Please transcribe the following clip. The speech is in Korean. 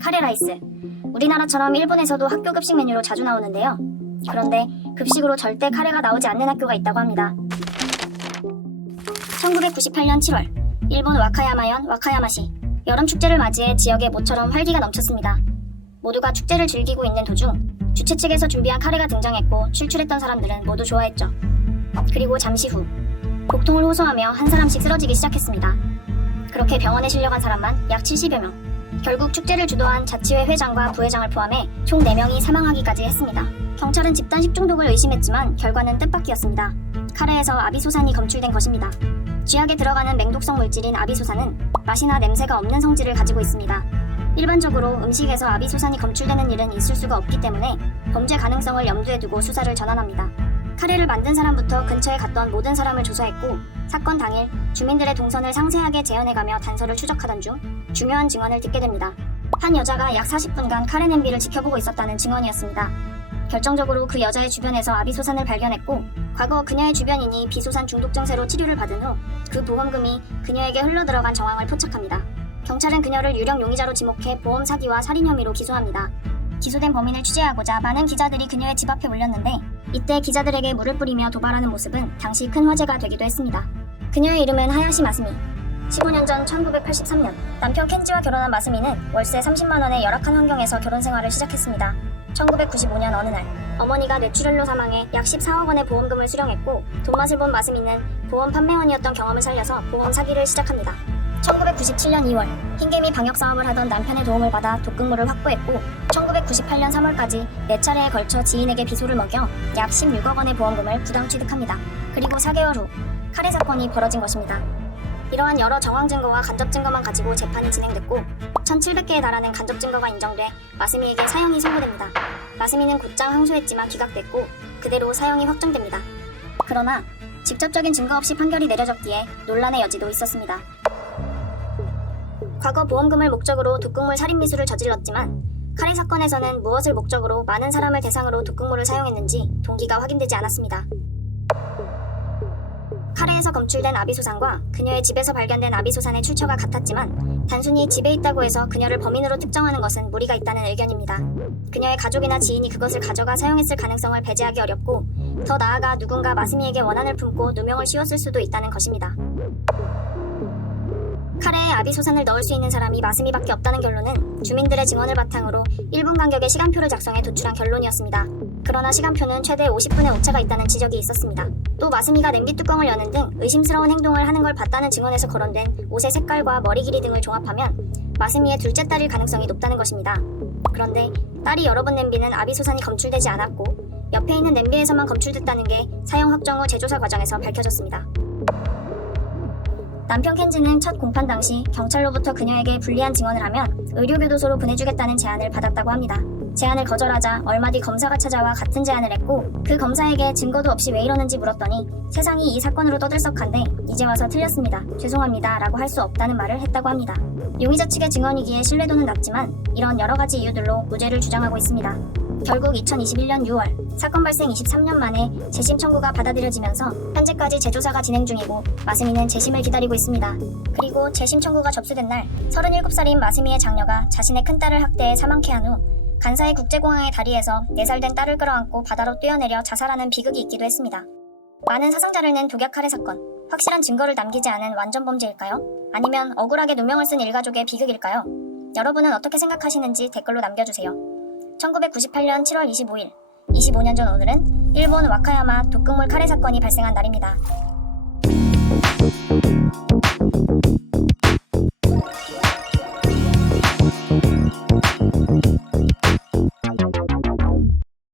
카레 라이스. 우리나라처럼 일본에서도 학교 급식 메뉴로 자주 나오는데요. 그런데 급식으로 절대 카레가 나오지 않는 학교가 있다고 합니다. 1998년 7월, 일본 와카야마현 와카야마시. 여름 축제를 맞이해 지역에 모처럼 활기가 넘쳤습니다. 모두가 축제를 즐기고 있는 도중 주최 측에서 준비한 카레가 등장했고 출출했던 사람들은 모두 좋아했죠. 그리고 잠시 후 복통을 호소하며 한 사람씩 쓰러지기 시작했습니다. 그렇게 병원에 실려간 사람만 약 70여 명. 결국 축제를 주도한 자치회 회장과 부회장을 포함해 총 4명이 사망하기까지 했습니다. 경찰은 집단 식중독을 의심했지만 결과는 뜻밖이었습니다. 카레에서 아비소산이 검출된 것입니다. 쥐약에 들어가는 맹독성 물질인 아비소산은 맛이나 냄새가 없는 성질을 가지고 있습니다. 일반적으로 음식에서 아비소산이 검출되는 일은 있을 수가 없기 때문에 범죄 가능성을 염두에 두고 수사를 전환합니다. 카레를 만든 사람부터 근처에 갔던 모든 사람을 조사했고 사건 당일 주민들의 동선을 상세하게 재현해가며 단서를 추적하던 중 중요한 증언을 듣게 됩니다. 한 여자가 약 40분간 카레 냄비를 지켜보고 있었다는 증언이었습니다. 결정적으로 그 여자의 주변에서 아비소산을 발견했고 과거 그녀의 주변인이 비소산 중독 증세로 치료를 받은 후 그 보험금이 그녀에게 흘러들어간 정황을 포착합니다. 경찰은 그녀를 유령 용의자로 지목해 보험 사기와 살인 혐의로 기소합니다. 기소된 범인을 취재하고자 많은 기자들이 그녀의 집 앞에 몰렸는데 이때 기자들에게 물을 뿌리며 도발하는 모습은 당시 큰 화제가 되기도 했습니다. 그녀의 이름은 하야시 마스미. 15년 전 1983년 남편 켄지와 결혼한 마스미는 월세 30만 원의 열악한 환경에서 결혼 생활을 시작했습니다. 1995년 어느 날 어머니가 뇌출혈로 사망해 약 14억 원의 보험금을 수령했고 돈맛을 본 마스미는 보험 판매원이었던 경험을 살려서 보험 사기를 시작합니다. 1997년 2월 흰개미 방역 사업을 하던 남편의 도움을 받아 독극물을 확보했고 1998년 3월까지 4차례에 걸쳐 지인에게 비소를 먹여 약 16억 원의 보험금을 부당 취득합니다. 그리고 4개월 후 카레 사건이 벌어진 것입니다. 이러한 여러 정황 증거와 간접 증거만 가지고 재판이 진행됐고 1,700개에 달하는 간접 증거가 인정돼 마스미에게 사형이 선고됩니다. 마스미는 곧장 항소했지만 기각됐고 그대로 사형이 확정됩니다. 그러나 직접적인 증거 없이 판결이 내려졌기에 논란의 여지도 있었습니다. 과거 보험금을 목적으로 독극물 살인 미수를 저질렀지만 카레 사건에서는 무엇을 목적으로 많은 사람을 대상으로 독극물을 사용했는지 동기가 확인되지 않았습니다. 카레에서 검출된 아비소산과 그녀의 집에서 발견된 아비소산의 출처가 같았지만 단순히 집에 있다고 해서 그녀를 범인으로 특정하는 것은 무리가 있다는 의견입니다. 그녀의 가족이나 지인이 그것을 가져가 사용했을 가능성을 배제하기 어렵고 더 나아가 누군가 마스미에게 원한을 품고 누명을 씌웠을 수도 있다는 것입니다. 카레에 아비소산을 넣을 수 있는 사람이 마스미밖에 없다는 결론은 주민들의 증언을 바탕으로 1분 간격의 시간표를 작성해 도출한 결론이었습니다. 그러나 시간표는 최대 50분의 오차가 있다는 지적이 있었습니다. 또 마스미가 냄비 뚜껑을 여는 등 의심스러운 행동을 하는 걸 봤다는 증언에서 거론된 옷의 색깔과 머리 길이 등을 종합하면 마스미의 둘째 딸일 가능성이 높다는 것입니다. 그런데 딸이 열어본 냄비는 아비소산이 검출되지 않았고 옆에 있는 냄비에서만 검출됐다는 게 사형 확정 후 재조사 과정에서 밝혀졌습니다. 남편 켄지는 첫 공판 당시 경찰로부터 그녀에게 불리한 증언을 하면 의료교도소로 보내주겠다는 제안을 받았다고 합니다. 제안을 거절하자 얼마 뒤 검사가 찾아와 같은 제안을 했고 그 검사에게 증거도 없이 왜 이러는지 물었더니 세상이 이 사건으로 떠들썩한데 이제 와서 틀렸습니다. 죄송합니다 라고 할 수 없다는 말을 했다고 합니다. 용의자 측의 증언이기에 신뢰도는 낮지만 이런 여러 가지 이유들로 무죄를 주장하고 있습니다. 결국 2021년 6월 사건 발생 23년 만에 재심 청구가 받아들여지면서 현재까지 재조사가 진행 중이고 마스미는 재심을 기다리고 있습니다. 그리고 재심 청구가 접수된 날 37살인 마스미의 장녀가 자신의 큰딸을 학대해 사망케 한 후 간사이 국제공항의 다리에서 4살 된 딸을 끌어안고 바다로 뛰어내려 자살하는 비극이 있기도 했습니다. 많은 사상자를 낸 독약 카레 사건, 확실한 증거를 남기지 않은 완전 범죄일까요? 아니면 억울하게 누명을 쓴 일가족의 비극일까요? 여러분은 어떻게 생각하시는지 댓글로 남겨주세요. 1998년 7월 25일, 25년 전 오늘은 일본 와카야마 독극물 카레 사건이 발생한 날입니다.